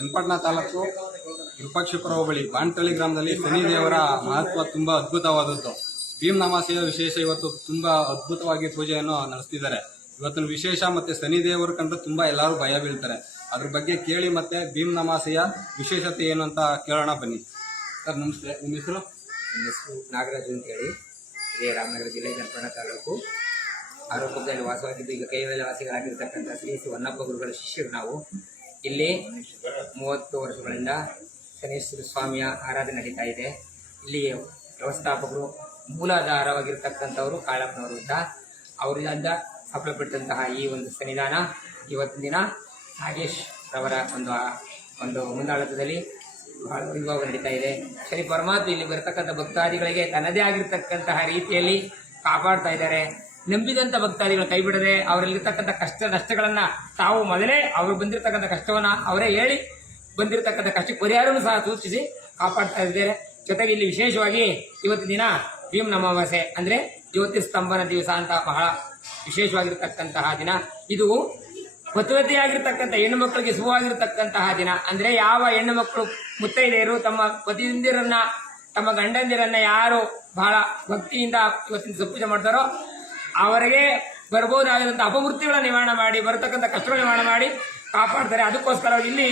ಚನ್ನಪಟ್ಟಣ ತಾಲೂಕು ವಿರೂಪಾಕ್ಷಪುರ ಹೋಬಳಿ ಬಾಂಟಳ್ಳಿ ಗ್ರಾಮದಲ್ಲಿ ಶನಿದೇವರ ಮಹತ್ವ ತುಂಬ ಅದ್ಭುತವಾದದ್ದು. ಭೀಮ್ ನಮಾಸೆಯ ವಿಶೇಷ ಇವತ್ತು ತುಂಬಾ ಅದ್ಭುತವಾಗಿ ಪೂಜೆಯನ್ನು ನಡೆಸ್ತಿದ್ದಾರೆ. ಇವತ್ತಿನ ವಿಶೇಷ ಮತ್ತೆ ಶನಿದೇವರು ಕಂಡು ತುಂಬ ಎಲ್ಲರೂ ಭಯ ಬೀಳ್ತಾರೆ. ಅದ್ರ ಬಗ್ಗೆ ಕೇಳಿ ಮತ್ತೆ ಭೀಮ್ ನಮಾಸೆಯ ವಿಶೇಷತೆ ಏನು ಅಂತ ಕೇಳೋಣ ಬನ್ನಿ. ಸರ್, ನಮಸ್ತೆ. ನಿಮ್ಮ ಹೆಸರು? ನನ್ನ ಹೆಸರು ನಾಗರಾಜು ಅಂತೇಳಿ ಇದೇ ರಾಮನಗರ ಜಿಲ್ಲೆ ಚನ್ನಪಟ್ಟಣ ತಾಲೂಕು. ಆರೋಪದಲ್ಲಿ ವಾಸವಾಗಿದ್ದು ಈಗ ಕೈವೇಲೆ ವಾಸಿಗಳಾಗಿರ್ತಕ್ಕಂಥ ಶ್ರೀ ಶ್ರೀ ಹೊನ್ನಪ್ಪ ಗುರುಗಳ ಶಿಷ್ಯರು ನಾವು. ಇಲ್ಲಿ ಮೂವತ್ತು ವರ್ಷಗಳಿಂದ ಶನೇಶ್ವರ ಸ್ವಾಮಿಯ ಆರಾಧನೆ ನಡೀತಾ ಇದೆ. ಇಲ್ಲಿ ವ್ಯವಸ್ಥಾಪಕರು ಮೂಲಾಧಾರವಾಗಿರ್ತಕ್ಕಂಥವರು ಕಾಳಪ್ಪನವರು ಅಂತ. ಅವರಿಂದ ಸಫಲಪಟ್ಟಂತಹ ಈ ಒಂದು ಸನ್ನಿಧಾನ ಇವತ್ತಿನ ದಿನ ನಾಗೇಶ್ ರವರ ಒಂದು ಒಂದು ಮುಂದಾಳತದಲ್ಲಿ ಬಹಳ ವೈಭವ ನಡೀತಾ ಇದೆ. ಶನಿ ಪರಮಾತ್ಮ ಇಲ್ಲಿ ಬರ್ತಕ್ಕಂಥ ಭಕ್ತಾದಿಗಳಿಗೆ ತನ್ನದೇ ಆಗಿರ್ತಕ್ಕಂತಹ ರೀತಿಯಲ್ಲಿ ಕಾಪಾಡ್ತಾ ಇದ್ದಾರೆ. ನಂಬಿದಂಥ ಭಕ್ತಾದಿಗಳು ಕೈ ಬಿಡದೆ ಅವರಲ್ಲಿರ್ತಕ್ಕಂಥ ಕಷ್ಟ ನಷ್ಟಗಳನ್ನ ತಾವು ಮೊದಲೇ ಅವರು ಬಂದಿರತಕ್ಕಂಥ ಕಷ್ಟವನ್ನ ಅವರೇ ಹೇಳಿ ಬಂದಿರತಕ್ಕಂಥ ಕಷ್ಟಕ್ಕೆ ಪರಿಹಾರವನ್ನು ಸಹ ಸೂಚಿಸಿ ಕಾಪಾಡ್ತಾ ಇದ್ದಾರೆ. ಜೊತೆಗೆ ಇಲ್ಲಿ ವಿಶೇಷವಾಗಿ ಇವತ್ತು ದಿನ ಭೀಮ್ ಅಮಾವಾಸ್ಯೆ ಅಂದ್ರೆ ಜ್ಯೋತಿಸ್ತಂಭನ ದಿವಸ ಅಂತ ಬಹಳ ವಿಶೇಷವಾಗಿರ್ತಕ್ಕಂತಹ ದಿನ. ಇದು ಪತಿವತಿಯಾಗಿರ್ತಕ್ಕಂಥ ಹೆಣ್ಣು ಮಕ್ಕಳಿಗೆ ಶುಭವಾಗಿರ್ತಕ್ಕಂತಹ ದಿನ. ಅಂದ್ರೆ ಯಾವ ಹೆಣ್ಣು ಮಕ್ಕಳು ಮುತ್ತೈದೆಯರು ತಮ್ಮ ಪತಿಯಂದಿರನ್ನ, ತಮ್ಮ ಗಂಡಂದಿರನ್ನ ಯಾರು ಬಹಳ ಭಕ್ತಿಯಿಂದ ಇವತ್ತಿನ ಪೂಜೆ ಮಾಡ್ತಾರೋ ಅವರಿಗೆ ಬರ್ಬೋದಾಗಿರುವಂಥ ಅಪಮೃತ್ಯುಗಳ ನಿವಾರಣೆ ಮಾಡಿ ಬರತಕ್ಕಂಥ ಕಷ್ಟಗಳ ನಿವಾರಣೆ ಮಾಡಿ ಕಾಪಾಡ್ತಾರೆ. ಅದಕ್ಕೋಸ್ಕರ ಇಲ್ಲಿ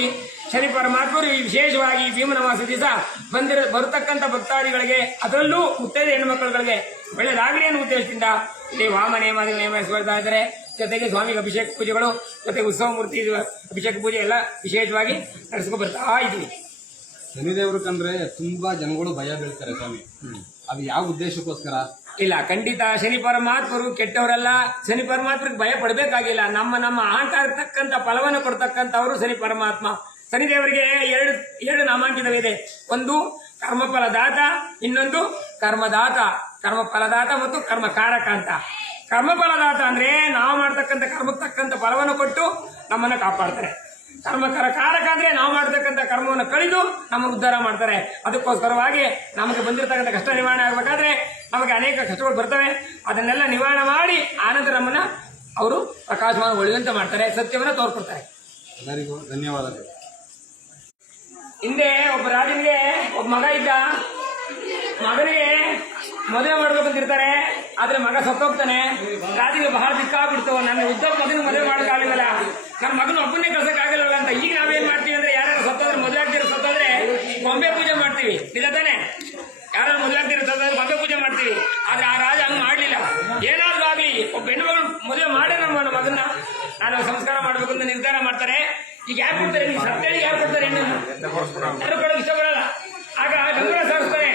ಶನಿ ಪರಮಾತ್ಮರು ವಿಶೇಷವಾಗಿ ಭೀಮನವಾಸ ದಿವಸ ಬಂದಿರ ಬರತಕ್ಕಂಥ ಭಕ್ತಾದಿಗಳಿಗೆ ಅದರಲ್ಲೂ ಮುತ್ತೈದೆ ಹೆಣ್ಣುಮಕ್ಕಳುಗಳಿಗೆ ಒಳ್ಳೆಯದಾಗಲಿ ಅನ್ನೋ ಉದ್ದೇಶದಿಂದ ಇಲ್ಲಿ ವಾಮ ನೇಮಾದಿ ಬರ್ತಾ ಇದ್ದಾರೆ. ಜೊತೆಗೆ ಸ್ವಾಮಿಗೆ ಅಭಿಷೇಕ ಪೂಜೆಗಳು ಜೊತೆಗೆ ಉತ್ಸವ ಮೂರ್ತಿ ಅಭಿಷೇಕ ಪೂಜೆ ಎಲ್ಲ ವಿಶೇಷವಾಗಿ ನಡೆಸ್ಕೊಂಡು ಬರ್ತಾ ದೇವರು ಕಂಡ್ರೆ ತುಂಬಾ ಜನಗಳು ಭಯ ಬೀಳ್ತಾರೆ ಸ್ವಾಮಿ. ಅದು ಯಾವ ಉದ್ದೇಶಕ್ಕೋಸ್ಕರ? ಇಲ್ಲ, ಖಂಡಿತ ಶನಿ ಪರಮಾತ್ಮರು ಕೆಟ್ಟವರಲ್ಲ, ಶನಿ ಪರಮಾತ್ಮರಿಗೆ ಭಯ ಪಡಬೇಕಾಗಿಲ್ಲ. ನಮ್ಮ ನಮ್ಮ ಇರ್ತಕ್ಕಂಥ ಫಲವನ್ನು ಕೊಡ್ತಕ್ಕಂಥವರು ಶನಿ ಪರಮಾತ್ಮ. ಶನಿದೇವರಿಗೆ ಎರಡು ಎರಡು ನಾಮಾಂಕಿತವಿದೆ. ಒಂದು ಕರ್ಮಫಲದಾತ, ಇನ್ನೊಂದು ಕರ್ಮದಾತ. ಕರ್ಮಫಲದಾತ ಮತ್ತು ಕರ್ಮಕಾರಕ ಅಂತ. ಕರ್ಮಫಲದಾತ ಅಂದ್ರೆ ನಾವು ಮಾಡ್ತಕ್ಕಂಥ ಕರ್ಮಕ್ಕೆ ತಕ್ಕಂಥ ಫಲವನ್ನು ಕೊಟ್ಟು ನಮ್ಮನ್ನ ಕಾಪಾಡ್ತಾರೆ. ಕರ್ಮಕರ ಕಾರಕ ಅಂದ್ರೆ ನಾವು ಮಾಡ್ತಕ್ಕಂಥ ಕರ್ಮವನ್ನು ಕಳೆದು ನಮ್ಮನ್ನು ಉದ್ಧಾರ ಮಾಡ್ತಾರೆ. ಅದಕ್ಕೋಸ್ಕರವಾಗಿ ನಮಗೆ ಬಂದಿರತಕ್ಕಂಥ ಕಷ್ಟ ನಿವಾರಣೆ ಆಗಬೇಕಾದ್ರೆ ನಮಗೆ ಅನೇಕ ಕಷ್ಟಗಳು ಬರ್ತವೆ. ಅದನ್ನೆಲ್ಲ ನಿವಾರಣೆ ಮಾಡಿ ಆನಂತರ ನಮ್ಮನ್ನು ಅವರು ಪ್ರಕಾಶಮಾನ ಒಳ್ಳೆದಂತೆ ಮಾಡ್ತಾರೆ ಸತ್ಯವನ್ನ ತೋರ್ಕೊಡ್ತಾರೆ. ಎಲ್ಲರಿಗೂ ಧನ್ಯವಾದಗಳು. ಹಿಂದೆ ಒಬ್ಬ ರಾಜನಿಗೆ ಒಬ್ಬ ಮಗ ಇದ್ದ. ಮಗನಿಗೆ ಮದುವೆ ಮಾಡ್ಬೇಕಂತಿರ್ತಾರೆ ಆದ್ರೆ ಮಗ ಸತ್ತೋಗ್ತಾನೆ. ರಾಜನಿಗೆ ಬಹಳ ದಿಕ್ಕಾಗ್ಬಿಡ್ತು ನನ್ನ ಉದ್ದ ಮಗನ ಮದುವೆ ಮಾಡೋಕ್ಕಾಗಲಿಲ್ಲ. ನನ್ನ ಮಗನ ಒಬ್ಬನೇ ಕಳ್ಸಕ್ಕಾಗಲಿಲ್ಲ ಅಂತ ಈಗ ನಾವೇನ್ ಮಾಡ್ತೀವಿ ಅಂದ್ರೆ ಯಾರ್ಯಾರು ಸತ್ತೋದ್ರೆ ಮದುವೆ ಆಗ್ತಿರೋ ಸತ್ತೋದ್ರೆ ಗೊಂಬೆ ಪೂಜೆ ಮಾಡ್ತೀವಿ ನಿಜ ತಾನೆ ಯಾರು ಮದುವೆ ಆಗ್ತಿರೋ ಸತ್ತೋದ್ರೆ ಗೊಂಬೆ ಪೂಜೆ ಮಾಡ್ತೀವಿ ಆದ್ರೆ ಆ ರಾಜ ಹಂಗ್ ಮಾಡ್ಲಿಲ್ಲ ಏನಾದ್ರೂ ಆಗ್ಲಿ ಒಬ್ಬ ಹೆಣ್ಣು ಮಗಳು ಮದುವೆ ಮಾಡೇ ನಮ್ಮ ಮಗನ್ನ ನಾನು ಸಂಸ್ಕಾರ ಮಾಡ್ಬೇಕು ಅಂತ ನಿರ್ಧಾರ ಮಾಡ್ತಾರೆ ಈಗ ಯಾರು ಕೊಡ್ತಾರೆ ನೀವು ಸತ್ತೇಳಿ ಯಾರು ಕೊಡ್ತಾರೆ ಇಷ್ಟಪಡಲ್ಲ ಆಗ ಗಂಗರ ಸಾರಿಸ್ತಾರೆ.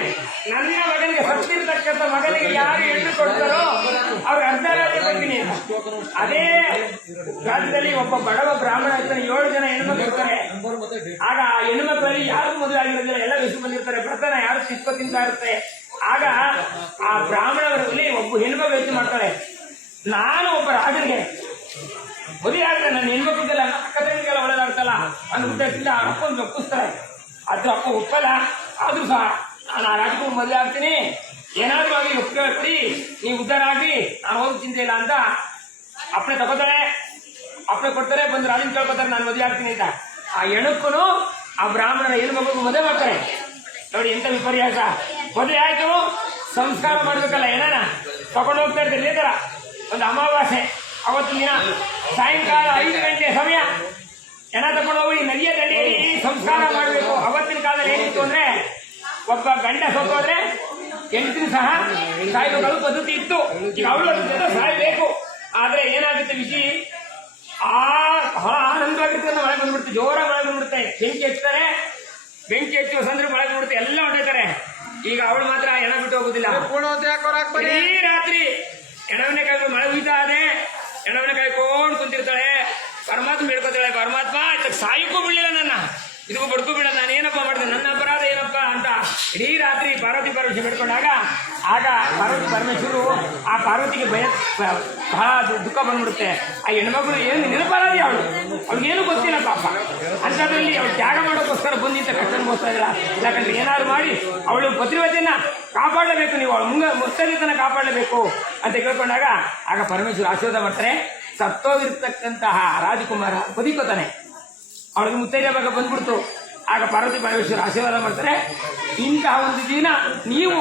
ನನ್ನ ಮಗನಿಗೆ ಸತ್ತಿರ್ತಕ್ಕಂಥ ಮಗನಿಗೆ ಯಾರು ಹೆಣ್ಣು ಕೊಡ್ತಾರೋ ಅವ್ರಿಗೆ ಅರ್ಧ ರಾಜ್ಯ ಕೊಡ್ತೀನಿ. ಅದೇ ರಾಜ್ಯದಲ್ಲಿ ಒಬ್ಬ ಬಡವ ಬ್ರಾಹ್ಮಣ ಇರ್ತಾನೆ, ಏಳು ಜನ ಹೆಣ್ಮಕ್ಳು ಇರ್ತಾರೆ. ಆಗ ಆ ಹೆಣ್ಮಕ್ಳಲ್ಲಿ ಯಾರು ಮದುವೆ ಆಗಿರೋದಿಲ್ಲ, ಎಲ್ಲ ವಿಷಯ ಬಂದಿರ್ತಾರೆ. ಬರ್ತಾನೆ ಯಾರು ಸಿಕ್ಕು ತಿಂತಾ ಇರುತ್ತೆ. ಆಗ ಆ ಬ್ರಾಹ್ಮಣರಲ್ಲಿ ಒಬ್ಬ ಹೆಣ್ಮಕ್ಳು ಯೋಚನೆ ಮಾಡ್ತಾಳೆ, ನಾನು ಒಬ್ಬ ರಾಜನಿಗೆ ಮದುವೆ ಆದ್ರೆ ನನ್ನ ಹೆಣ್ಮಕ್ಳಿಗೆಲ್ಲ ಒಳ್ಳೇದಾಗ್ತಲ್ಲ ಅನ್ನೋ ಉದ್ದೇಶದಿಂದ ಆ ಅಪ್ಪನ ಒಪ್ಪಿಸ್ತಾರೆ. ಅದ್ರ ಅಪ್ಪ ಒಪ್ಪಲ್ಲ, ಆದ್ರೂ ಸಹ ನಾನು ಆ ರಾಜಕುಮಾರ್ ಮದುವೆ ಆಗ್ತೀನಿ. ಏನಾದ್ರೂ ಆಗಿ ಒಪ್ಪಿಗೆ ಕೊಡಿ ನೀವು ಉದ್ಧಾರ ಆಗಿ ನಾನು ಹೋಗಿ ಚಿಂತೆ ಇಲ್ಲ ಅಂತ ಅಪ್ಪಣೆ ತಗೋತಾರೆ. ಅಪ್ಪಣೆ ಕೊಡ್ತಾರೆ, ಬಂದು ರಾಜನ್ ಕೇಳ್ಕೊತಾರೆ, ನಾನು ಮದುವೆ ಆಗ್ತೀನಿ ಅಂತ. ಆ ಹೆಣಕ್ಕೂ ಆ ಬ್ರಾಹ್ಮಣರ ಮಗು ಮದುವೆ ಮಾಡ್ತಾರೆ. ನೋಡಿ, ಎಂತ ವಿಪರ್ಯಾಸ. ಮದುವೆ ಆಯ್ತು, ಸಂಸ್ಕಾರ ಮಾಡ್ಬೇಕಲ್ಲ, ಏನಾನ? ತಗೊಂಡು ಹೋಗ್ತಾ ಇರ್ತಾರೆ ಈ ಒಂದು ಅಮಾವಾಸ್ಯೆ. ಅವತ್ತಿನ ದಿನ ಸಾಯಂಕಾಲ ಐದು ಗಂಟೆ ಸಮಯ. ಜನ ತಗೊಂಡು ಹೋಗಿ ನದಿಯ ದಂಡೆಯಲ್ಲಿ ಸಂಸ್ಕಾರ ಮಾಡಬೇಕು. ಅವತ್ತಿನ ಕಾಲದಲ್ಲಿ ಏನಿತ್ತು ಅಂದ್ರೆ ಒಬ್ಬ ಗಂಡ ಸೋತೋದ್ರೆ ಹೆಂಡತಿನ ಸಹ ಸಾಯ್ಬೇಕು ಪದ್ಧತಿ ಇತ್ತು. ಈಗ ಅವಳು ಜೊತೆ ಆದರೆ ಆದ್ರೆ ಏನಾಗುತ್ತೆ ವಿಷಯ ಆ ಬಹಳ ಅಂತ ಮಳೆ ಬಂದ್ಬಿಡುತ್ತೆ. ಜೋರ ಮಳೆ ಬಂದ್ಬಿಡುತ್ತೆ. ಬೆಂಕಿ ಹಚ್ತಾರೆ. ಬೆಂಕಿ ಹಚ್ಚುವ ಸಂದರ್ಭ ಮಳೆ ಬಂದ್ಬಿಡುತ್ತೆ. ಎಲ್ಲ ಹೊಡೆತಾರೆ ಈಗ ಅವಳು ಮಾತ್ರ ಎಣ ಬಿಟ್ಟು ಹೋಗುದಿಲ್ಲ. ಈ ರಾತ್ರಿ ಎಣವನ್ನೇ ಕಾಯ್ದು ಮಳೆ ಹುಯ್ತಾ ಇದೆ. ಎಣವನೆ ಕಾಯ್ಕೊಂಡು ಕುಂತಿರ್ತಾಳೆ. ಪರಮಾತ್ಮ ಹೇಳ್ಕೊತಾಳೆ ಪರಮಾತ್ಮ ಸಾಯಕ್ಕೂ ಬಿಡಲಿಲ್ಲ ನನ್ನ. ಇದಕ್ಕೂ ಬಡ್ಕೂ ಬಿಡ ನಾನು ಏನಪ್ಪ ಮಾಡಿದೆ? ನನ್ನ ಅಪರಾಧ ಏನಪ್ಪ ಅಂತ ಇಡೀ ರಾತ್ರಿ ಪಾರ್ವತಿ ಪರಮೇಶ್ವರ ಬೇಡ್ಕೊಂಡಾಗ ಆಗ ಪಾರ್ವತಿ ಪರಮೇಶ್ವರು ಆ ಪಾರ್ವತಿಗೆ ಭಯ ಬಹಳ ದುಃಖ ಬಂದ್ಬಿಡುತ್ತೆ. ಆ ಹೆಣ್ಮಗಳು ಏನು ನಿರಪರಾಧಿ ಅವಳು. ಅವ್ಳಿಗೇನು ಗೊತ್ತಿಲ್ಲ ಪಾಪ. ಅಂಥದ್ರಲ್ಲಿ ಅವ್ಳು ತ್ಯಾಗ ಮಾಡೋಕ್ಕೋಸ್ಕರ ಬಂದಿದ್ದ ಕಷ್ಟ ಅನುಭವಿಸ್ತಾ ಇಲ್ಲ ಯಾಕಂದ್ರೆ ಏನಾದ್ರು ಮಾಡಿ ಅವಳು ಪತಿವತೆಯನ್ನ ಕಾಪಾಡಲೇಬೇಕು ನೀವು. ಅವಳು ಮುಂಗ ಮುತ್ತಲಿತನ ಕಾಪಾಡಲೇಬೇಕು ಅಂತ ಕೇಳ್ಕೊಂಡಾಗ, ಆಗ ಪರಮೇಶ್ವರ ಆಶೀರ್ವಾದ ಮಾಡ್ತಾರೆ. ಸತ್ತೋಗಿರ್ತಕ್ಕಂತಹ ರಾಜಕುಮಾರ ಬದುಕೋತಾನೆ. ಅವಳಿಗೆ ಮುತ್ತೈದೆ ಬಗ್ಗೆ ಬಂದ್ಬಿಡ್ತು. ಆಗ ಪಾರ್ವತಿ ಪರಮೇಶ್ವರ ಆಶೀರ್ವಾದ ಮಾಡ್ತಾರೆ. ಇಂತಹ ಒಂದು ದಿನ ನೀವು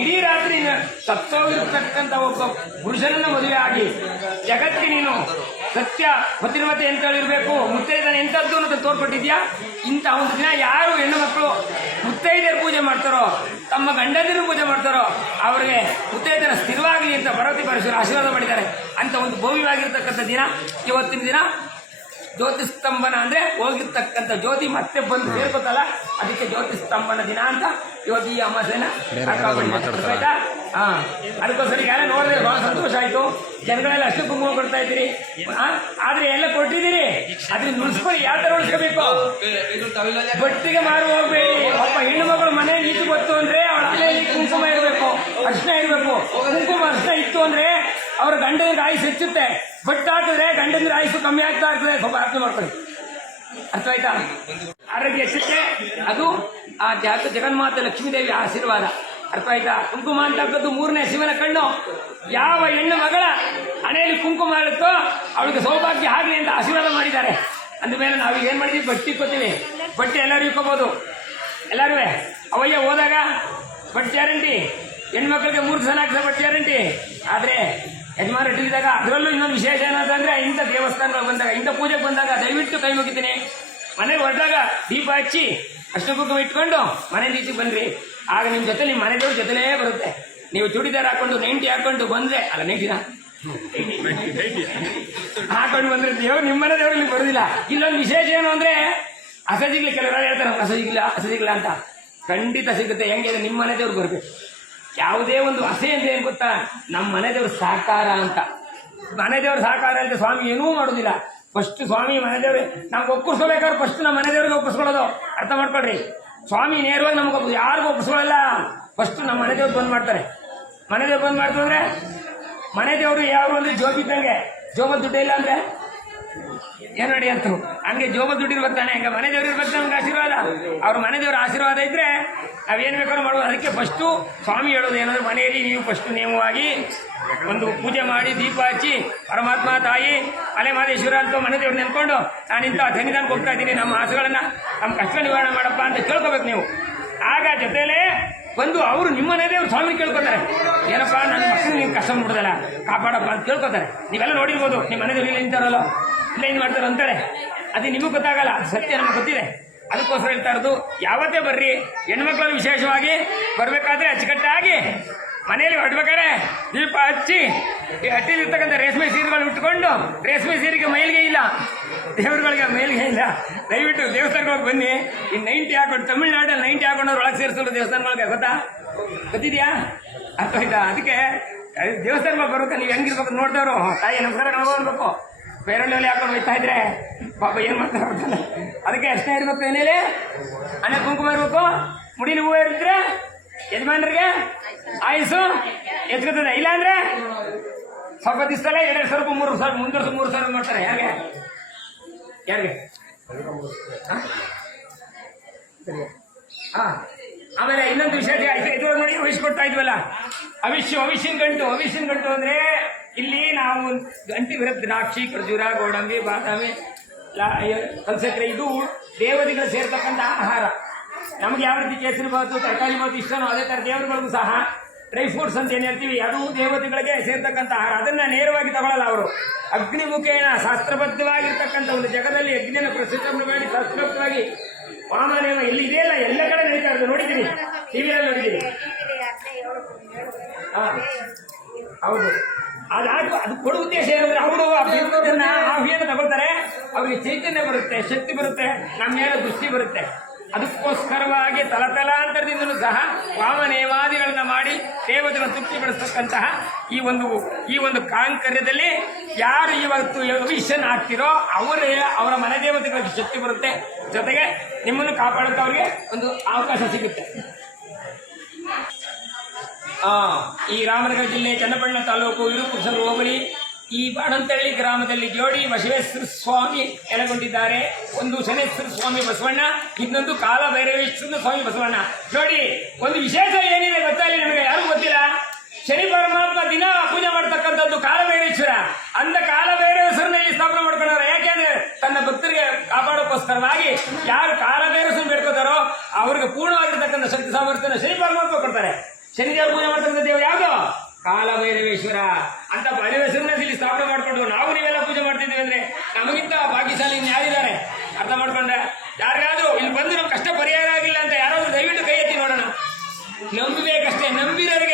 ಇಡೀ ರಾತ್ರಿ ಸತ್ತೋಗಿರ್ತಕ್ಕಂಥ ಒಬ್ಬ ಪುರುಷನನ್ನ ಮದುವೆ ಆಗಿ ಜಗತ್ತಿಗೆ ನೀನು ಸತ್ಯ ಭದ್ರವತೆ ಎಂತಳಿರ್ಬೇಕು? ಮುತ್ತೈದನ ಎಂಥದ್ದು ಅನ್ನೋದನ್ನು ತೋರ್ಪಟ್ಟಿದ್ಯಾ ಇಂಥ ಒಂದು ದಿನ ಯಾರು ಹೆಣ್ಣು ಮಕ್ಕಳು ಮುತ್ತೈದೆಯರು ಪೂಜೆ ಮಾಡ್ತಾರೋ ತಮ್ಮ ಗಂಡದಿರು ಪೂಜೆ ಮಾಡ್ತಾರೋ ಅವರಿಗೆ ಮುತ್ತೈದನ ಸ್ಥಿರವಾಗಲಿ ಅಂತ ಭರವತಿ ಪರಶುರ ಆಶೀರ್ವಾದ ಮಾಡಿದ್ದಾರೆ. ಅಂತ ಒಂದು ಭವ್ಯವಾಗಿರ್ತಕ್ಕಂಥ ದಿನ ಇವತ್ತಿನ ದಿನ ಜ್ಯೋತಿ ಸ್ತಂಭನ ಅಂದ್ರೆ ಹೋಗಿರ್ತಕ್ಕಂಥ ಜ್ಯೋತಿ ಮತ್ತೆ ಬಂದು ಸೇರ್ಕೋತಲ್ಲ ಅದಕ್ಕೆ ಜ್ಯೋತಿ ಸ್ತಂಭನ ದಿನ ಅಂತ ಇವತ್ತು ಈ ಅಮಾಸೆನ ಆಯ್ತಾ? ಹಾ. ಅದಕ್ಕೋಸ್ಕರ ಯಾರೇ ನೋಡಿದ್ರೆ ಬಹಳ ಜನಗಳೆಲ್ಲ ಅಷ್ಟು ಕುಂಕುಮ ಕೊಡ್ತಾ ಇದ್ದೀರಿ. ಆದ್ರೆ ಎಲ್ಲ ಕೊಟ್ಟಿದ್ದೀರಿ. ಅದ್ರ ಮುನ್ಸಿಪಲ್ ಯಾವ ತರ ಉಳಿಸ್ಕೋಬೇಕು? ಬಟ್ಟಿಗೆ ಮಾರು ಹೋಗ್ಬೇಡಿ. ಒಬ್ಬ ಹೆಣ್ಣು ಮಗಳು ಮನೆ ಈಚೆ ಗೊತ್ತು ಅಂದ್ರೆ ಅವಳ ಹಣೆಯಲ್ಲಿ ಕುಂಕುಮ ಇರಬೇಕು. ಅರ್ಶನ ಇರಬೇಕು. ಕುಂಕುಮ ಅರ್ಶನ ಇತ್ತು ಅಂದ್ರೆ ಅವ್ರ ಗಂಡನ ಆಯುಸ್ ಹೆಚ್ಚುತ್ತೆ. ಬಟ್ ಹಾಕಿದ್ರೆ ಗಂಡನ ಆಯುಸ್ಸು ಕಮ್ಮಿ ಆಗ್ತಾ ಇರ್ತದೆ ಸ್ವಲ್ಪ ಅರ್ಥ ಮಾಡ್ಕೊಳ್ಳಿ ಅರ್ಥ ಆಯ್ತಾ ಆರೋಗ್ಯ ಹೆಚ್ಚುತ್ತೆ. ಅದು ಆ ಜಾತ ಜಗನ್ಮಾತೆ ಲಕ್ಷ್ಮೀದೇವಿ ಆಶೀರ್ವಾದ. ಅರ್ಥ ಆಯ್ತಾ? ಕುಂಕುಮ ಅಂತಕ್ಕದ್ದು ಮೂರನೇ ಶಿವನ ಕಣ್ಣು. ಯಾವ ಹೆಣ್ಣು ಮಗಳ ಹಣೆಯಲ್ಲಿ ಕುಂಕುಮ ಇರುತ್ತೋ ಅವಳಿಗೆ ಸೌಭಾಗ್ಯ ಆಗಲಿ ಅಂತ ಆಶೀರ್ವಾದ ಮಾಡಿದ್ದಾರೆ. ಅಂದಮೇಲೆ ನಾವು ಏನು ಮಾಡಿದ್ವಿ? ಬಟ್ಟಿ ಕೊತ್ತೀವಿ ಬಟ್ಟೆ ಎಲ್ಲರೂ ಇಕ್ಕೋಬೋದು. ಎಲ್ಲರೂ? ಅವಯ್ಯ ಹೋದಾಗ ಬಟ್ ಗ್ಯಾರಂಟಿ ಹೆಣ್ಮಕ್ಳಿಗೆ ಮೂರು ಸಲ ಹಾಕಿದ ಬಟ್ ಗ್ಯಾರಂಟಿ ಆದ್ರೆ ಯಜಮಾನ ಇಟ್ಟಿದ್ದಾಗ ಅದರಲ್ಲೂ ಇನ್ನೊಂದು ವಿಶೇಷ ಏನಂತಂದ್ರೆ ಇಂಥ ದೇವಸ್ಥಾನಗಳು ಬಂದಾಗ, ಇಂಥ ಪೂಜೆಗೆ ಬಂದಾಗ ದಯವಿಟ್ಟು ಕೈ ಮುಗಿತೀನಿ. ಮನೆಗೆ ಹೊರಟಾಗ ದೀಪ ಹಚ್ಚಿ ಅಷ್ಟು ಕುಂಕುಮ ಇಟ್ಕೊಂಡು ಮನೆ ರೀತಿ ಬನ್ರಿ. ಆಗ ನಿಮ್ಮ ಜೊತೆ ನಿಮ್ಮ ಮನೆ ದೇವ್ರ ಜೊತೆಲೇ ಬರುತ್ತೆ. ನೀವು ಚೂಡಿದಾರ್ ಹಾಕೊಂಡು, ನೈಂಟಿ ಹಾಕೊಂಡು ಬಂದ್ರೆ, ಅಲ್ಲ, ನೈಂಟಿನ? ಹಾಕೊಂಡು ಬಂದ್ರೆ ದೇವ್ರು ನಿಮ್ಮನೆ ದೇವ್ರು ಇಲ್ಲಿ ಬರುದಿಲ್ಲ. ಇಲ್ಲೊಂದು ವಿಶೇಷ ಏನು ಅಂದ್ರೆ, ಅಸಜಿಗ್ಲಿ ಕೆಲವರು ಹೇಳ್ತಾರೆ ಅಸಜಿಗ್ಲ ಅಸಜಿಗ್ಲ ಅಂತ. ಖಂಡಿತ ಸಿಗುತ್ತೆ, ಹೆಂಗೆ ನಿಮ್ಮ ಮನೆ ದೇವ್ರಿಗೆ ಬರ್ಬೇಕು. ಯಾವುದೇ ಒಂದು ಅಸೆ ಅಂತ ಏನ್ ಗೊತ್ತಾ? ನಮ್ಮ ಮನೆ ದೇವ್ರ ಸಾಕಾರ ಅಂತ. ಮನೆ ದೇವ್ರ ಸಾಕಾರ ಅಂತ ಸ್ವಾಮಿ ಏನೂ ಮಾಡೋದಿಲ್ಲ. ಫಸ್ಟ್ ಸ್ವಾಮಿ ಮನೆ ದೇವ್ರು, ನಮ್ಗೆ ಒಪ್ಪಿಸ್ಕೋಬೇಕಾದ್ರೆ ಫಸ್ಟ್ ನಮ್ಮ ಮನೆ ದೇವ್ರಿಗೆ ಒಪ್ಪಿಸ್ಕೊಳ್ಳೋದು. ಅರ್ಥ ಮಾಡ್ಕೊಳ್ರಿ. ಸ್ವಾಮಿ ನೇರವಾಗಿ ನಮ್ಗೆ ಯಾರಿಗೂ ಒಪ್ಪಿಸ್ಕೊಳ್ಳಲ್ಲ ಫಸ್ಟ್ ನಮ್ಮ ಮನೆ ದೇವ್ರು ಬಂದ್ ಮಾಡ್ತಾರೆ. ಮನೆ ದೇವ್ರು ಬಂದ್ ಮಾಡ್ತಂದ್ರೆ ಮನೆ ದೇವರು ಯಾವ ಅಂದ್ರೆ ಜೋಬ್ ಇದ್ದಂಗೆ ಜೋಬ ದುಡ್ಡು ಇಲ್ಲ ಅಂದ್ರೆ? ಏನ್ ನೋಡಿ ಅಂತರು ಹಂಗೆ ಜೋಬ ದುಡ್ಡು ಬರ್ತಾನೆ ತಾನೆ. ಹಂಗೆ ಮನೆ ದೇವ್ರು ಇರ್ಬೇಕು ನಮ್ಗೆ ಆಶೀರ್ವಾದ. ಅವ್ರ ಮನೆ ದೇವ್ರ ಆಶೀರ್ವಾದ ಇದ್ರೆ ನಾವೇನ್ ಬೇಕಾದ್ರೂ ಮಾಡ್ಬೋದು ಅದಕ್ಕೆ ಫಸ್ಟು ಸ್ವಾಮಿ ಹೇಳೋದು ಏನಂದ್ರೆ, ಮನೆಯಲ್ಲಿ ನೀವು ಫಸ್ಟ್ ನೇಮವಾಗಿ ಒಂದು ಪೂಜೆ ಮಾಡಿ ದೀಪ ಹಚ್ಚಿ ಪರಮಾತ್ಮ ತಾಯಿ ಅಲೆ ಮಾದೇಶ್ವರ ಅಂತ ಮನೆ ದೇವ್ರು ನೆನ್ಕೊಂಡು ನಾನು ಇಂಥ ಸನ್ನಿಧಾನಕ್ಕೆ ಹೋಗ್ತಾ ಇದ್ದೀನಿ, ನಮ್ಮ ಆಸೆಗಳನ್ನ, ನಮ್ಮ ಕಷ್ಟ ನಿವಾರಣೆ ಮಾಡಪ್ಪ ಅಂತ ಕೇಳ್ಕೋಬೇಕು ನೀವು. ಆಗ ಜೊತೆಲೇ ಬಂದು ಅವರು ನಿಮ್ಮ ಮನೆ ದೇವ್ರು ಸ್ವಾಮಿ ಕೇಳ್ಕೊತಾರೆ. ಏನಪ್ಪ, ನನ್ನ ಮಕ್ಕಳು ನೀವು ಕಷ್ಟ ನೋಡಿದಲ್ಲ, ಕಾಪಾಡಪ್ಪ ಅಂತ ಕೇಳ್ಕೊತಾರೆ. ನೀವೆಲ್ಲ ನೋಡಿರ್ಬೋದು, ನಿಮ್ಮ ಮನೆ ದೇವ್ರು ಇಲ್ಲಿ ನಿಂತಾರಲ್ಲ, ಇಲ್ಲ ಏನು ಮಾಡ್ತಾರೆ ಅಂತಾರೆ. ಅದು ನಿಮಗೂ ಗೊತ್ತಾಗಲ್ಲ ಸತ್ಯ ನಮಗೆ ಗೊತ್ತಿದೆ. ಅದಕ್ಕೋಸ್ಕರ ಹೇಳ್ತಾ ಇರೋದು, ಯಾವತ್ತೇ ಬರ್ರಿ, ಹೆಣ್ಮಕ್ಳು ವಿಶೇಷವಾಗಿ ಬರಬೇಕಾದ್ರೆ ಅಚ್ಚುಕಟ್ಟಾಗಿ ಮನೆಯಲ್ಲಿ ಹೊಡ್ಬೇಕಾರೆ ದೀಪ ಹಚ್ಚಿ ಈ ಹಟ್ಟಿಲಿರ್ತಕ್ಕಂಥ ರೇಷ್ಮೆ ಸೀರೆಗಳು ಉಟ್ಕೊಂಡು ರೇಷ್ಮೆ ಸೀರೆಗೆ ಮೈಲಿಗೆ ಇಲ್ಲ. ದೇವರುಗಳಿಗೆ ಮೈಲಿಗೆ ಇಲ್ಲ. ದಯವಿಟ್ಟು ದೇವಸ್ಥಾನಗಳಿಗೆ ಬನ್ನಿ. ಈ ನೈಂಟಿ ಹಾಕೊಂಡು ತಮಿಳ್ನಾಡಲ್ಲಿ ನೈಂಟಿ ಹಾಕೊಂಡವ್ರು ಒಳಗೆ ಸೇರಿಸೋರು ದೇವಸ್ಥಾನಗಳಿಗೆ, ಗೊತ್ತಾ? ಗೊತ್ತಿದ್ಯಾ? ಅರ್ಥ ಆಯ್ತಾ ಅದಕ್ಕೆ ದೇವಸ್ಥಾನಗಳು ಬರುತ್ತೆ ನೀವು ಹೆಂಗಿರ್ಬೇಕು ನೋಡಿದವರು? ತಾಯಿ, ನಮಸ್ಕಾರ ನಾವು ಬೇರೆಳ್ಳಿ ಹಾಕೊಂಡು ಹೋಗ್ತಾ ಇದ್ರೆ ಪಾಪ ಏನು ಮಾಡ್ತಾರೆ ಅದಕ್ಕೆ ಅಷ್ಟೇ ಇರ್ಬೇಕು ಏನೇಳಿ ಅನ್ನ ಕುಂಕುಮ ಇರಬೇಕು. ಮುಡಿನ ಹೂವು ಇರಿದ್ರೆ ಯಜಮಾನರಿಗೆ? ಆಯುಸು ಇಲ್ಲ ಅಂದ್ರೆ? ಸ್ವಲ್ಪ ದಿವಸದಲ್ಲೇ ಎರಡು ಸಾವಿರ ರೂಪಾಯಿ ಮೂರು ಸಾವಿರ ಮುಂದೆ ವರ್ಷ ಮೂರು ಸಾವಿರ ಮಾಡ್ತಾರೆ. ಯಾರಿಗೆ? ಯಾರಿಗೆ? ಹಾ? ಆಮೇಲೆ ಇನ್ನೊಂದು ವಿಷಯ ಇದೆ. ನೋಡಿ, ಅವಿಶ್ ಕೊಡ್ತಾ ಇದ್ವಲ್ಲ. ಅವಿಶ್ಯ ಅವಿಶ್ಯನ್ ಗಂಟು. ಅವಿಶ್ಯನ್ ಗಂಟು ಅಂದ್ರೆ ಇಲ್ಲಿ ನಾವು ಗಂಟಿ ವಿರುದ್ಧ ದ್ರಾಕ್ಷಿ, ಖರ್ಜೂರ, ಗೋಡಂಬಿ, ಬಾದಾಮಿ ಕಲ್ಸಕ್ರೆ, ಇದು ದೇವತೆಗಳು ಸೇರ್ತಕ್ಕಂಥ ಆಹಾರ. ನಮ್ಗೆ ಯಾವ ರೀತಿ ಕೇಸರಿ ಬಾತು, ತರಕಾರಿ ಬಾತು ಇಷ್ಟನೋ ಅದೇ ಥರ ದೇವರುಗಳಿಗೂ ಸಹ ಡ್ರೈ ಫ್ರೂಟ್ಸ್ ಅಂತ ಏನು ಹೇಳ್ತೀವಿ? ಅದು ದೇವತೆಗಳಿಗೆ ಸೇರ್ತಕ್ಕಂಥ ಆಹಾರ. ಅದನ್ನು ನೇರವಾಗಿ ತಗೊಳ್ಳಲ್ಲ ಅವರು. ಅಗ್ನಿ ಮುಖೇನ ಶಾಸ್ತ್ರಬದ್ಧವಾಗಿರ್ತಕ್ಕಂಥ ಒಂದು ಜಗದಲ್ಲಿ ಯಜ್ಞನ ಪ್ರಸಿದ್ಧ ಮಾಡಿ ಶಾಸ್ತ್ರಬದ್ಧವಾಗಿ ವಾಮನೇಮ ಇಲ್ಲಿ ಇದೆಯಲ್ಲ ಎಲ್ಲ ಕಡೆ ನಡೀತಾ ಇರೋದು. ನೋಡಿದ್ದೀನಿ ಟಿವಿಯಲ್ಲಿ ನೋಡಿದ್ದೀನಿ ಹೌದು. ಅದಾಗ ಅದು ಕೊಡು ಉದ್ದೇಶ ಏನಂದ್ರೆ ಅವರು ಆ ಬಿರುದನ್ನ ಆಹುತಿಯನ್ನು ತಗೊಳ್ತಾರೆ. ಅವ್ರಿಗೆ ಚೈತನ್ಯ ಬರುತ್ತೆ, ಶಕ್ತಿ ಬರುತ್ತೆ, ನಮ್ಮ ಮೇಲೆ ದೃಷ್ಟಿ ಬರುತ್ತೆ. ಅದಕ್ಕೋಸ್ಕರವಾಗಿ ತಲತಲಾಂತರದಿಂದಲೂ ಸಹ ವಾಮನೇವಾದಿಗಳನ್ನ ಮಾಡಿ ದೇವತೆಗಳ ತೃಪ್ತಿಪಡಿಸ್ತಕ್ಕಂತಹ ಈ ಒಂದು ಈ ಒಂದು ಕಾಂಕರ್ಯದಲ್ಲಿ ಯಾರು ಇವತ್ತು ವಿಷನ್ ಆಗ್ತಿರೋ ಅವರೇ ಅವರ ಮನೆ ದೇವತೆಗಳಿಗೆ ಶಕ್ತಿ ಬರುತ್ತೆ. ಜೊತೆಗೆ ನಿಮ್ಮನ್ನು ಕಾಪಾಡೋಕೆ ಅವರಿಗೆ ಒಂದು ಅವಕಾಶ ಸಿಗುತ್ತೆ. ಈ ರಾಮನಗರ ಜಿಲ್ಲೆ ಚನ್ನಪಟ್ಟಣ ತಾಲೂಕು ವಿರುಪುರ ಹೋಬಳಿ ಈ ಬಾಣಂತಳ್ಳಿ ಗ್ರಾಮದಲ್ಲಿ ಜೋಡಿ ಬಸವೇಶ್ವರ ಸ್ವಾಮಿ ನೆಲೆಗೊಂಡಿದ್ದಾರೆ. ಒಂದು ಶನೇಶ್ವರ ಸ್ವಾಮಿ ಬಸವಣ್ಣ, ಇನ್ನೊಂದು ಕಾಲ ಭೈರವೇಶ್ವರ ಸ್ವಾಮಿ ಬಸವಣ್ಣ. ಜೋಡಿ ಒಂದು ವಿಶೇಷ ಏನಿದೆ ಗೊತ್ತಾಗಲಿ ನಿಮಗೆ? ಯಾರು ಗೊತ್ತಿಲ್ಲ? ಶನಿ ಪರಮಾತ್ಮ ದಿನ ಪೂಜೆ ಮಾಡ್ತಕ್ಕಂಥದ್ದು ಕಾಲಭೈರೇಶ್ವರ. ಅಂದ ಕಾಲಭೈರೇಶ್ವರನ ಇಲ್ಲಿ ಸ್ಥಾಪನೆ ಮಾಡ್ಕೊಂಡವ್ರೆ ಯಾಕೆಂದ್ರೆ ತನ್ನ ಭಕ್ತರಿಗೆ ಕಾಪಾಡೋಕ್ಕೋಸ್ಕರವಾಗಿ ಯಾರು ಕಾಲಭೈರಸನ್ನು ಬೇಡ್ಕೋತಾರೋ ಅವ್ರಿಗೆ ಪೂರ್ಣವಾಗಿರ್ತಕ್ಕಂಥ ಶಕ್ತಿ ಸಾಮರ್ಥ್ಯನ ಶನಿ ಪರಮಾತ್ಮ ಕೊಡ್ತಾರೆ. ಶನಿದೇವ ಪೂಜೆ ಮಾಡ್ತಕ್ಕಂಥ ದೇವರು ಯಾವುದು? ಕಾಲಭೈರವೇಶ್ವರ ಅಂತ ಭೈರವೇಶ್ವರನ್ನ ಇಲ್ಲಿ ಸ್ಥಾಪನೆ ಮಾಡ್ಕೊಂಡು ನಾವು ನೀವೆಲ್ಲ ಪೂಜೆ ಮಾಡ್ತಿದ್ದೀವಿ ಅಂದ್ರೆ ನಮಗಿಂತ ಭಾಗ್ಯಶಾಲಿ ಇನ್ಯಾರಿದ್ದಾರೆ ಅರ್ಥ ಮಾಡ್ಕೊಂಡ್ರೆ ಯಾರಿಗಾದ್ರೂ ಇಲ್ಲಿ ಬಂದು ನಮ್ಮ ಕಷ್ಟ ಪರಿಹಾರ ಆಗಿಲ್ಲ ಅಂತ ಯಾರಾದ್ರೂ ದಯವಿಟ್ಟು ಕೈ ಎತ್ತಿ ನೋಡೋಣ. ನಂಬಬೇಕಷ್ಟೇ, ನಂಬಿರೋರಿಗೆ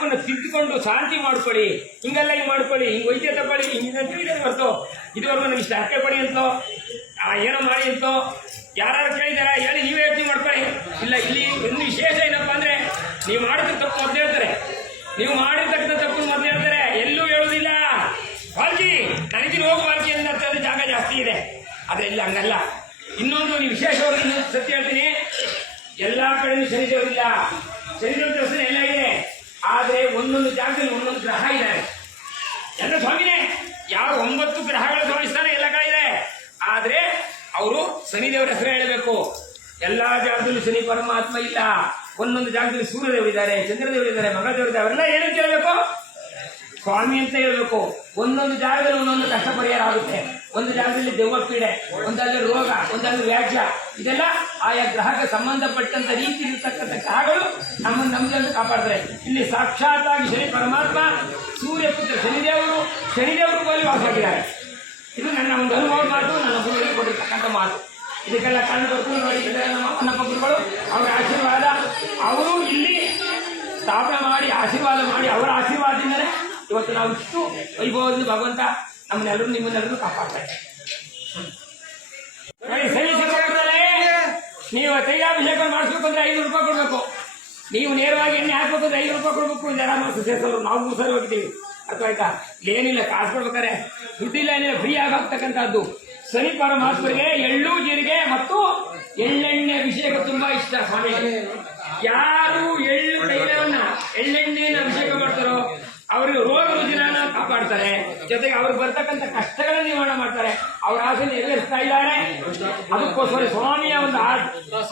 ತಪ್ಪನ್ನು ತಿದ್ದುಕೊಂಡು ಶಾಂತಿ ಮಾಡ್ಕೊಳ್ಳಿ. ಹಿಂಗೆಲ್ಲ ಹಿಂಗೆ ಮಾಡ್ಕೊಳ್ಳಿ. ಹಿಂಗೆ ವೈದ್ಯ ತಗೊಳ್ಳಿ. ಹಿಂಗೆ ಇದೆ ಹೊರತು. ಇದುವರೆಗೂ ನನಗೆ ಇಷ್ಟ ಅರ್ಕೆ ಕೊಡಿ ಅಂತೋ ಏನೋ ಮಾಡಿ ಅಂತೋ. ಯಾರು ಕೇಳಿದಾರ? ಹೇಳಿ, ನೀವೇ ಯೋಚನೆ ಮಾಡ್ಕೊಳ್ಳಿ. ಇಲ್ಲ, ಇಲ್ಲಿ ಒಂದು ವಿಶೇಷ ಏನಪ್ಪ ಅಂದರೆ, ನೀವು ಮಾಡಿದ ತಪ್ಪು ಮೊದಲು ಹೇಳ್ತಾರೆ. ನೀವು ಮಾಡಿರ್ತಕ್ಕಂಥ ತಪ್ಪು ಮೊದಲು ಹೇಳ್ತಾರೆ. ಎಲ್ಲೂ ಹೇಳೋದಿಲ್ಲ ಬಾಲ್ಕಿ ನನಗಿನ ಹೋಗಿ ಬಾಲ್ಕಿ ಅಂತ ಜಾಗ ಜಾಸ್ತಿ ಇದೆ. ಆದರೆ ಇಲ್ಲಿ ಹಂಗಲ್ಲ. ಇನ್ನೊಂದು ನೀವು ವಿಶೇಷವಾಗಿ ಸತ್ಯ ಹೇಳ್ತೀನಿ. ಎಲ್ಲಾ ಕಡೆಯೂ ಸರಿ ಶನಿದೇವ್ರ ದರ್ಶನ ಎಲ್ಲ ಇದೆ ಆದ್ರೆ ಒಂದೊಂದು ಜಾಗದಲ್ಲಿ ಒಂದೊಂದು ಗ್ರಹ ಇದ್ದಾರೆ ಎಲ್ಲ ಸ್ವಾಮಿನೇ ಯಾವ ಒಂಬತ್ತು ಗ್ರಹಗಳ ಸ್ವಾಮಿಸ್ತಾನೆ ಎಲ್ಲ ಕಡೆ ಇದೆ. ಆದರೆ ಅವರು ಶನಿದೇವರ ಹೆಸರು ಹೇಳಬೇಕು. ಎಲ್ಲ ಜಾಗದಲ್ಲೂ ಶನಿ ಪರಮಾತ್ಮ ಇಲ್ಲ. ಒಂದೊಂದು ಜಾಗದಲ್ಲಿ ಸೂರ್ಯದೇವರಿದ್ದಾರೆ ಚಂದ್ರದೇವರಿದ್ದಾರೆ ಮಗದೇವರಿದ್ದಾರೆ ಅವರೆಲ್ಲ ಏನು ಕೇಳಬೇಕು ಸ್ವಾಮಿ ಅಂತ ಹೇಳಬೇಕು. ಒಂದೊಂದು ಜಾಗದಲ್ಲಿ ಒಂದೊಂದು ಕಷ್ಟ ಪರಿಹಾರ ಆಗುತ್ತೆ. ಒಂದು ಜಾಗದಲ್ಲಿ ದೆವ್ವ ಪೀಡೆ ಒಂದಲ್ಲಿ ರೋಗ ಒಂದಲ್ಲಿ ವ್ಯಾಜ್ಯ, ಇದೆಲ್ಲ ಆಯಾ ಗ್ರಹಕ್ಕೆ ಸಂಬಂಧಪಟ್ಟಂತ ರೀತಿ ಇರತಕ್ಕಂಥ ಗ್ರಹಗಳು ನಮ್ಮನ್ನು ನಮ್ಮನ್ನು ಕಾಪಾಡ್ತಾರೆ ಇಲ್ಲಿ ಸಾಕ್ಷಾತ್ತಾಗಿ ಶನಿ ಪರಮಾತ್ಮ ಸೂರ್ಯಪುತ್ರ ಶನಿದೇವರು ಶನಿದೇವರು ಗೋಲಿ ವಾಸವಾಗಿದ್ದಾರೆ. ಇದು ನನ್ನ ಒಂದು ಅನುಭವ ಮಾತು, ನನ್ನ ಗುರುಗಳಿಗೆ ಕೊಟ್ಟಿರ್ತಕ್ಕಂಥ ಮಾತು. ಇದಕ್ಕೆಲ್ಲ ಕಾರಣ ಬರ್ಕೊಂಡು ನೋಡಿ ಇದ್ದಾರೆ ನಮ್ಮ ಅಣ್ಣಪ್ಪ ಗುರುಗಳು, ಅವರ ಆಶೀರ್ವಾದ. ಅವರು ಇಲ್ಲಿ ಸ್ಥಾಪನೆ ಮಾಡಿ, ಆಶೀರ್ವಾದ ಮಾಡಿ, ಅವರ ಆಶೀರ್ವಾದದಿಂದಲೇ ಇವತ್ತು ನಾವು ಇಷ್ಟು ವೈಭವದಿಂದ ಭಗವಂತ ನಮ್ಮನ್ನೆಲ್ಲರೂ ನಿಮ್ಮನ್ನೆಲ್ಲರೂ ಕಾಪಾಡ್ತಾರೆ. ನೀವು ತೈಲಾಭಿಷೇಕ ಮಾಡಿಸ್ಬೇಕು ಅಂದ್ರೆ ಐನೂರು ರೂಪಾಯಿ ಕೊಡಬೇಕು. ನೀವು ನೇರವಾಗಿ ಎಣ್ಣೆ ಹಾಕ್ಬೇಕು ಅಂದ್ರೆ ಐದು ರೂಪಾಯಿ ಕೊಡಬೇಕು ಜನ ಸುಸೇಸರು ನಾವು ಮೂರು ಹೋಗಿದ್ದೀವಿ. ಅರ್ಥ ಆಯ್ತಾ ಏನಿಲ್ಲ, ಕಾಸು ಕೊಡ್ಬೇಕಾರೆ ದುಡ್ಡಿಲ್ಲ ಏನಿಲ್ಲ, ಫ್ರೀ ಆಗಾಗ್ತಕ್ಕಂಥದ್ದು ಸರಿ ಪರಮಾತ್ಮರಿಗೆ ಎಳ್ಳು, ಜೀರಿಗೆ ಮತ್ತು ಎಳ್ಳೆಣ್ಣೆ ಅಭಿಷೇಕ ತುಂಬಾ ಇಷ್ಟ ಸ್ವಾಮಿ ಯಾರು ಎಳ್ಳು ತೈಲವನ್ನ ಎಳ್ಳೆಣ್ಣೆನ ಅಭಿಷೇಕ ಮಾಡ್ತಾರೋ, ಅವರಿಗೆ ರೋಗ ರುಜಿನ ಕಾಪಾಡ್ತಾರೆ. ಜೊತೆಗೆ ಅವ್ರಿಗೆ ಬರ್ತಕ್ಕಂಥ ಕಷ್ಟಗಳನ್ನ ನಿವಾರಣೆ ಮಾಡ್ತಾರೆ. ಅವ್ರ ಆಸೆ ನೆರವೇರಿಸ್ತಾ ಇದ್ದಾರೆ. ಅದಕ್ಕೋಸ್ಕರ ಸ್ವಾಮಿಯ ಒಂದು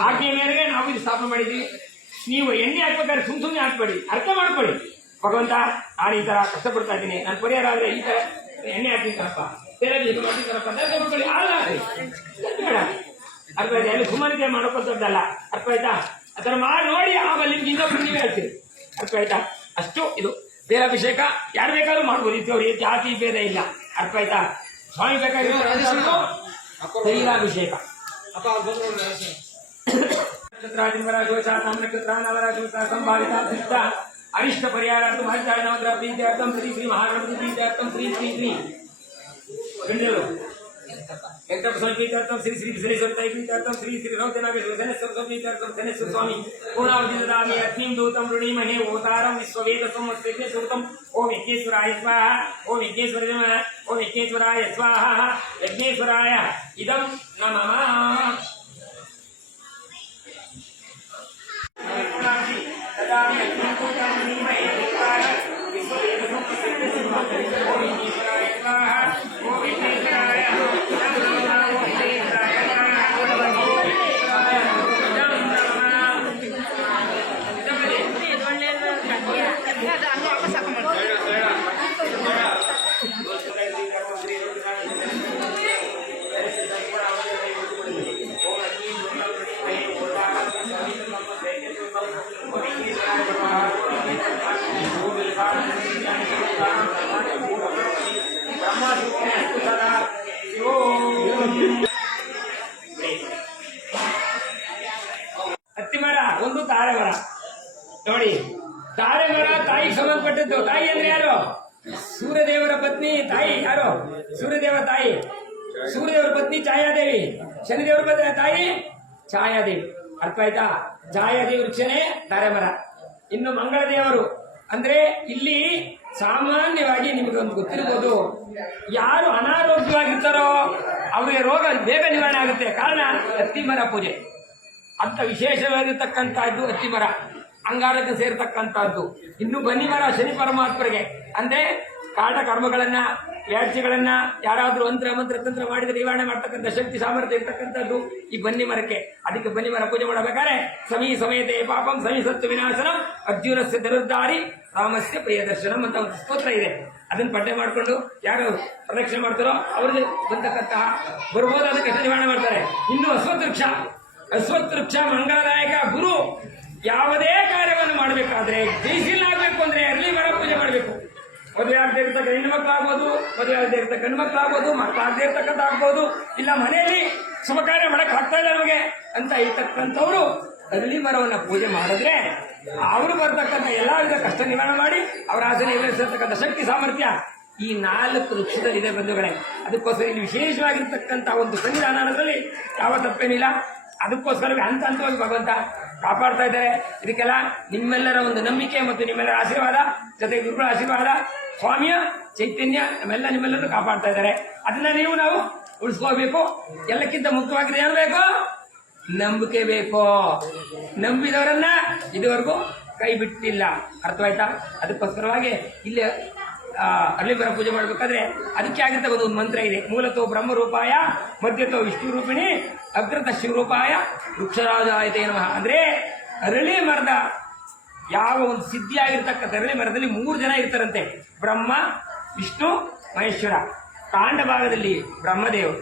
ಆಜ್ಞೆ ಮೇರೆಗೆ ನಾವು ಇದು ಸ್ಥಾಪನೆ ಮಾಡಿದ್ವಿ ನೀವು ಎಣ್ಣೆ ಹಾಕ್ಬೇಕಾದ್ರೆ ಸುಮ್ ಸುಮ್ಮನೆ ಹಾಕ್ಬೇಡಿ. ಅರ್ಥ ಮಾಡ್ಕೊಳ್ಳಿ. ಭಗವಂತ ನಾನು ಈ ತರ ಕಷ್ಟಪಡ್ತಾ ಇದ್ದೀನಿ. ನಾನು ಪರಿಹಾರ ಆದ್ರೆ ಈ ತರ ಎಣ್ಣೆ ಹಾಕಿದ್ದಾರಪ್ಪ ಬೇರೆ ಇದು ಮಾಡ್ತಿದ್ದಾರಪ್ಪ ಅಂತ ಮಾಡ್ಕೊಳ್ಳಿ ಆದ್ರೆ. ಬೇಡ. ಅರ್ಥ ಆಯ್ತಾ? ಅಲ್ಲಿ ಮಾಡೋಕ್ಕಂಥದ್ದಲ್ಲ ಅರ್ಥ ಆಯ್ತಾ? ಆ ಥರ ಮಾಡಿ ನೋಡಿ ಆಮೇಲೆ ನಿಮ್ಗೆ ಇನ್ನೊಬ್ರು ನೀವೇ ಹೇಳ್ತೀರಿ. ಅರ್ಥ ಆಯ್ತಾ? ಅಷ್ಟು ಇದು. ಬೇರಾಭಿಷೇಕ ಯಾರು ಬೇಕಾದ್ರೂ ಮಾಡ್ಬೋದು. ಇದ್ದವ್ರಿಗೆ ಜಾತಿ ಭೇದ ಇಲ್ಲ. ಅರ್ಥ ಆಯ್ತಾ? ಸ್ವಾಮಿ ಬೇಕಾಗಿರೋ ತೈಲಾಭಿಷೇಕ. अरिष्ट परिहारार्थम हरिचारणवद्र प्रीत्यार्थम श्री श्री महागणपति प्रीत्यार्थम श्री श्री श्री गिन लो वेंकट स्वामी प्रीत्यार्थम श्री श्री श्री सत्ताई प्रीत्यार्थम श्री श्री रौतनागेश्वर धनेश्वर स्वामी प्रीत्यार्थम धनेश्वर स्वामी पूर्णावधि ददामि अग्निं दूतं ऋणीमहे ओतारं विश्ववेद संवत्सरे सूतं ओम विघ्नेश्वराय स्वाहा ओम विघ्नेश्वर नमः ओम विघ्नेश्वराय स्वाहा यज्ञेश्वराय इदं नमः ತಾಯಿ, ಯಾರು? ಸೂರ್ಯದೇವ ತಾಯಿ. ಸೂರ್ಯದೇವರ ಪತ್ನಿ ಛಾಯಾದೇವಿ. ಶನಿದೇವರ ಪತ್ನಿ ತಾಯಿ ಛಾಯಾದೇವಿ. ಅರ್ಥ ಆಯ್ತಾ? ಛಾಯಾದೇವಿ ವೃಕ್ಷನೇ ತಾರೆಮರ ಇನ್ನು ಮಂಗಳ ದೇವರು ಅಂದ್ರೆ ಇಲ್ಲಿ ಸಾಮಾನ್ಯವಾಗಿ ನಿಮಗೆ ಒಂದು ಗೊತ್ತಿರ್ಬೋದು. ಯಾರು ಅನಾರೋಗ್ಯವಾಗಿರ್ತಾರೋ ಅವರಿಗೆ ರೋಗ ಬೇಗ ನಿವಾರಣೆ ಆಗುತ್ತೆ. ಕಾರಣ ಅತ್ತಿಮರ ಪೂಜೆ. ಅಂತ ವಿಶೇಷವಾಗಿರ್ತಕ್ಕಂಥದ್ದು ಅತ್ತಿ ಮರ. ಅಂಗಾರಕ್ಕೆ ಸೇರ್ತಕ್ಕಂಥದ್ದು. ಇನ್ನು ಬನ್ನಿ ಮರ ಶನಿ ಪರಮಾತ್ಮರಿಗೆ. ಅಂದ್ರೆ ಕಾಟ ಕರ್ಮಗಳನ್ನ ವ್ಯಾಜ್ಯಗಳನ್ನ ಯಾರಾದರೂ ಅಂತ್ರ ಮಂತ್ರ, ತಂತ್ರ ಮಾಡಿದ್ರೆ ನಿವಾರಣೆ ಮಾಡ್ತಕ್ಕಂಥ ಶಕ್ತಿ, ಸಾಮರ್ಥ್ಯ ಇರ್ತಕ್ಕಂಥದ್ದು ಈ ಬನ್ನಿ ಮರಕ್ಕೆ. ಅದಕ್ಕೆ ಬನ್ನಿ ಮರ ಪೂಜೆ ಮಾಡಬೇಕಾದ್ರೆ ಸಮೀ ಸಮೇತೆ ಪಾಪಂ, ಸಮಿ ಸತ್ತು ವಿನಾಶನ, ಅರ್ಜುನಸ್ಯ ಧನುರ್ಧಾರಿ, ರಾಮಸ್ಯ ಪ್ರಿಯ ದರ್ಶನಂ ಅಂತ ಒಂದು ಸ್ತೋತ್ರ ಇದೆ. ಅದನ್ನ ಪಠ್ಯ ಮಾಡಿಕೊಂಡು ಯಾರು ಪ್ರದಕ್ಷಿಣೆ ಮಾಡ್ತಾರೋ ಅವ್ರಿಗೆ ಬಂತಕ್ಕಂತಹ ಬರ್ಬೋದಾದ ಕಷ್ಟ ನಿವಾರಣೆ ಮಾಡ್ತಾರೆ. ಇನ್ನು ಅಶ್ವತ್ಥವೃಕ್ಷ. ಅಶ್ವತ್ಥವೃಕ್ಷ ಮಂಗಳದಾಯಕ ಗುರು. ಯಾವುದೇ ಕಾರ್ಯವನ್ನು ಮಾಡಬೇಕಾದ್ರೆ ಜೈಸಿಲಾಗಬೇಕು ಅಂದ್ರೆ ಅರ್ಲಿ ಮರ ಪೂಜೆ ಮಾಡಬೇಕು ಮದುವೆ ಆಗದೆ ಹೆಣ್ಣು ಮಕ್ಕಳಾಗ್ಬೋದು ಮದುವೆ ಆಗದೆ ಇರ್ತಕ್ಕ ಗಂಡು ಇರ್ತಕ್ಕಂಥ ಆಗ್ಬೋದು ಇಲ್ಲ ಮನೆಯಲ್ಲಿ ಶುಭ ಕಾರ್ಯ ಮಾಡಕ್ ಆಗ್ತಾ ಇಲ್ಲ ನಮಗೆ ಅಂತ ಇರ್ತಕ್ಕಂಥವ್ರು ಅರಳಿ ಮರವನ್ನ ಪೂಜೆ ಮಾಡಿದ್ರೆ ಅವರು ಬರ್ತಕ್ಕಂಥ ಎಲ್ಲಾ ವಿಧ ಕಷ್ಟ ನಿವಾರಣೆ ಮಾಡಿ ಅವರ ಆಸನ ನೆರವೇರಿಸಿರ್ತಕ್ಕಂಥ ಶಕ್ತಿ, ಸಾಮರ್ಥ್ಯ ಈ ನಾಲ್ಕು ವೃಕ್ಷದಲ್ಲಿದೆ ಬಂಧುಗಳೇ. ಅದಕ್ಕೋಸ್ಕರ ಇಲ್ಲಿ ವಿಶೇಷವಾಗಿರ್ತಕ್ಕಂಥ ಒಂದು ಸನ್ನಿಧಾನದಲ್ಲಿ ಯಾವ ತಪ್ಪೇನಿಲ್ಲ. ಅದಕ್ಕೋಸ್ಕರವೇ ಹಂತ ಹಂತವಾಗಿ ಭಗವಂತ ಕಾಪಾಡ್ತಾ ಇದ್ದಾರೆ. ಇದಕ್ಕೆಲ್ಲ ನಿಮ್ಮೆಲ್ಲರ ಒಂದು ನಂಬಿಕೆ ಮತ್ತು ನಿಮ್ಮೆಲ್ಲರ ಆಶೀರ್ವಾದ, ಜೊತೆಗೆ ಗುರುಗಳ ಆಶೀರ್ವಾದ, ಸ್ವಾಮಿಯ ಚೈತನ್ಯ ನಮ್ಮೆಲ್ಲ ನಿಮ್ಮೆಲ್ಲರೂ ಕಾಪಾಡ್ತಾ ಇದ್ದಾರೆ. ಅದನ್ನ ನೀವು ನಾವು ಉಳಿಸ್ಕೋಬೇಕು ಎಲ್ಲಕ್ಕಿಂತ ಮುಖ್ಯವಾಗಿ ಏನು ಬೇಕು? ನಂಬಿಕೆ ಬೇಕು. ನಂಬಿದವರನ್ನ ಇದುವರೆಗೂ ಕೈ ಬಿಟ್ಟಿಲ್ಲ. ಅರ್ಥವಾಯ್ತಾ? ಅದಕ್ಕೋಸ್ಕರವಾಗಿ ಇಲ್ಲಿ ಆ, ಅರಳಿಮರ ಪೂಜೆ ಮಾಡಬೇಕಾದ್ರೆ ಅದಕ್ಕೆ ಆಗಿರ್ತಕ್ಕಂಥ ಒಂದು ಮಂತ್ರ ಇದೆ. ಮೂಲತೋ ಬ್ರಹ್ಮರೂಪಾಯ ಮಧ್ಯತೋ ವಿಷ್ಣು ರೂಪಿಣಿ ಅಗ್ರತ ಶಿವರೂಪಾಯ ವೃಕ್ಷರಾಜಾಯತೆ ನಮಃ. ಅಂದ್ರೆ ಅರಳಿ ಮರದ ಯಾವ ಒಂದು ಸಿದ್ಧಿ ಆಗಿರ್ತಕ್ಕಂಥ ಅರಳಿ ಮರದಲ್ಲಿ ಮೂರು ಜನ ಇರ್ತಾರಂತೆ. ಬ್ರಹ್ಮ ವಿಷ್ಣು ಮಹೇಶ್ವರ. ಕಾಂಡ ಭಾಗದಲ್ಲಿ ಬ್ರಹ್ಮದೇವ್.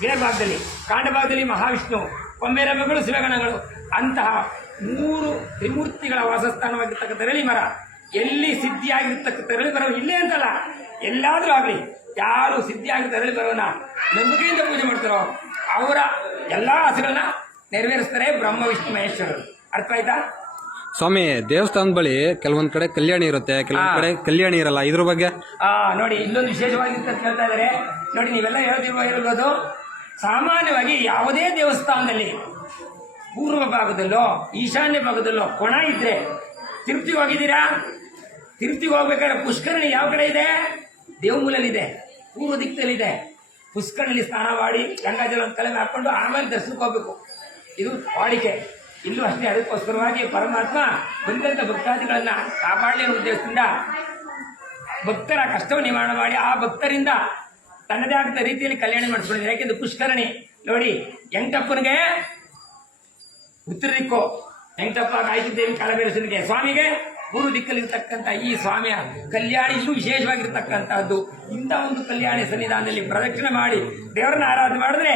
ಬೇರೆ ಭಾಗದಲ್ಲಿ ಕಾಂಡ ಭಾಗದಲ್ಲಿ ಮಹಾವಿಷ್ಣು. ಕೊಂಬೇರಗಳು ಶಿವಗಣಗಳು. ಅಂತಹ ಮೂರು ತ್ರಿಮೂರ್ತಿಗಳ ವಾಸಸ್ಥಾನವಾಗಿರ್ತಕ್ಕಂಥ ಅರಳಿ ಮರ. ಎಲ್ಲಿ ಸಿದ್ಧಿಯಾಗಿರ್ತಕ್ಕಂಥ ತೆರಳಿ ಬರೋ ಇಲ್ಲೇ ಅಂತಲ್ಲ. ಎಲ್ಲಾದ್ರೂ ಆಗಲಿ ಯಾರು ಸಿದ್ಧಿಯಾಗಿ ತೆರಳಿ ಬರೋಣ ನಂಬಿಕೆಯಿಂದ ಪೂಜೆ ಮಾಡ್ತಾರೋ ಅವರ ಎಲ್ಲಾ ಆಸೆಗಳನ್ನ ನೆರವೇರಿಸ್ತಾರೆ ಬ್ರಹ್ಮ ವಿಷ್ಣು ಮಹೇಶ್ವರರು. ಅರ್ಥ ಆಯ್ತಾ? ಸ್ವಾಮಿ ದೇವಸ್ಥಾನದ ಬಳಿ ಕೆಲವೊಂದ್ ಕಡೆ ಕಲ್ಯಾಣಿ ಇರುತ್ತೆ ಕೆಲವೊಂದ್ ಕಡೆ ಕಲ್ಯಾಣಿ ಇರಲ್ಲ ಇದ್ರ ಬಗ್ಗೆ? ಆ ನೋಡಿ ಇಲ್ಲೊಂದು ವಿಶೇಷವಾಗಿ ಅಂತ ಕೇಳ್ತಾ ಇದ್ದಾರೆ ನೋಡಿ ನೀವೆಲ್ಲ ಹೇಳ್ತೀವ ಇರೋದು ಸಾಮಾನ್ಯವಾಗಿ ಯಾವುದೇ ದೇವಸ್ಥಾನದಲ್ಲಿ ಪೂರ್ವ ಭಾಗದಲ್ಲೋ ಈಶಾನ್ಯ ಭಾಗದಲ್ಲೋ ಕೊಣ ಇದ್ರೆ ತಿರುಪ್ತಿಗೆ ಹೋಗಿದ್ದೀರಾ ತಿರುಪ್ತಿಗೆ ಹೋಗ್ಬೇಕಾದ್ರೆ ಪುಷ್ಕರಣಿ ಯಾವ ಕಡೆ ಇದೆ? ದೇವಮೂಲಲ್ಲಿದೆ, ಪೂರ್ವ ದಿಕ್ಕಲ್ಲಿದೆ ಪುಷ್ಕರಣಿಲಿ ಸ್ನಾನ ಮಾಡಿ ಗಂಗಾಜಲ ತಲೆ ಹಾಕೊಂಡು ಆಮೇಲೆ ದರ್ಶನಕ್ಕೆ ಹೋಗ್ಬೇಕು. ಇದು ವಾಡಿಕೆ. ಇಲ್ಲೂ ಅಷ್ಟೇ ಅದಕ್ಕೋಸ್ಕರವಾಗಿ ಪರಮಾತ್ಮ ಬಂದಂತ ಭಕ್ತಾದಿಗಳನ್ನು ಕಾಪಾಡಲಿ ಉದ್ದೇಶದಿಂದ ಭಕ್ತರ ಕಷ್ಟವನ್ನು ನಿವಾರಣೆ ಮಾಡಿ ಆ ಭಕ್ತರಿಂದ ತನ್ನದೇ ಆಗದ ರೀತಿಯಲ್ಲಿ ಕಲ್ಯಾಣ ಮಾಡಿಸ್ಕೊಂಡಿದ್ದಾರೆ. ಯಾಕೆಂದ್ರೆ ಪುಷ್ಕರಣಿ ನೋಡಿ ಹೆಂಗಪ್ಪನಿಗೆ ಉತ್ತರ ದಿಕ್ಕು ವೆಂಕಟಪ್ಪ ಗಾಯತ್ರಿ ದೇವಿ ಕಾಲಭೈರಸನಿಗೆ ಸ್ವಾಮಿಗೆ ಪೂರ್ವ ದಿಕ್ಕಲ್ಲಿರ್ತಕ್ಕಂಥ ಈ ಸ್ವಾಮಿಯ ಕಲ್ಯಾಣಿ ಇನ್ನೂ ವಿಶೇಷವಾಗಿರ್ತಕ್ಕಂಥದ್ದು. ಇಂಥ ಒಂದು ಕಲ್ಯಾಣಿ ಸನ್ನಿಧಾನದಲ್ಲಿ ಪ್ರದಕ್ಷಿಣೆ ಮಾಡಿ ದೇವರನ್ನ ಆರಾಧನೆ ಮಾಡಿದ್ರೆ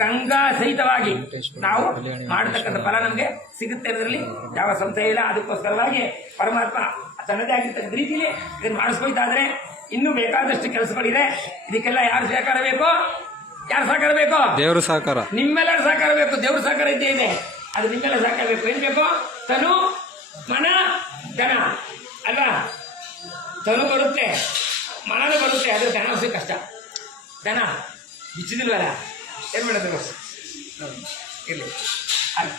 ಗಂಗಾ ಸಹಿತವಾಗಿ ನಾವು ಮಾಡತಕ್ಕಂಥ ಫಲ ನಮಗೆ ಸಿಗುತ್ತೆ ಅದರಲ್ಲಿ ಯಾವ ಸಂಶಯ ಇಲ್ಲ. ಅದಕ್ಕೋಸ್ಕರವಾಗಿ ಪರಮಾತ್ಮ ತನ್ನದೇ ಆಗಿರ್ತಕ್ಕಂಥ ರೀತಿಯಲ್ಲಿ ಇದನ್ನು ಮಾಡಿಸ್ಕೊಳ್ತಾದ್ರೆ ಇನ್ನೂ ಬೇಕಾದಷ್ಟು ಕೆಲಸಗಳಿದೆ. ಇದಕ್ಕೆಲ್ಲ ಯಾರು ಸಹಕಾರ ಬೇಕೋ? ಯಾರು ಸಹಕಾರ ಬೇಕೋ? ದೇವರು ಸಹಕಾರ. ನಿಮ್ಮೆಲ್ಲರ ಸಹಕಾರ ಬೇಕು. ದೇವ್ರ ಸಹಕಾರ ಇದ್ದೇ ಇದೆ. ಅದು ನಿಮ್ಮೆಲ್ಲ ಸಾಕಾಗಬೇಕು. ಏನು ಬೇಕು? ತನು, ಮನ, ಧನ, ಅಲ್ವಾ? ತನು ಬರುತ್ತೆ, ಮನನೂ ಬರುತ್ತೆ ಅದ್ರ ಧನ ಹೊಸ ಕಷ್ಟ. ಧನ ಬಿಚ್ಚಿದಿಲ್ವಲ್ಲ ಏನು ಮಾಡೋದು? ಇರ್ಲಿ. ಅಲ್ಲ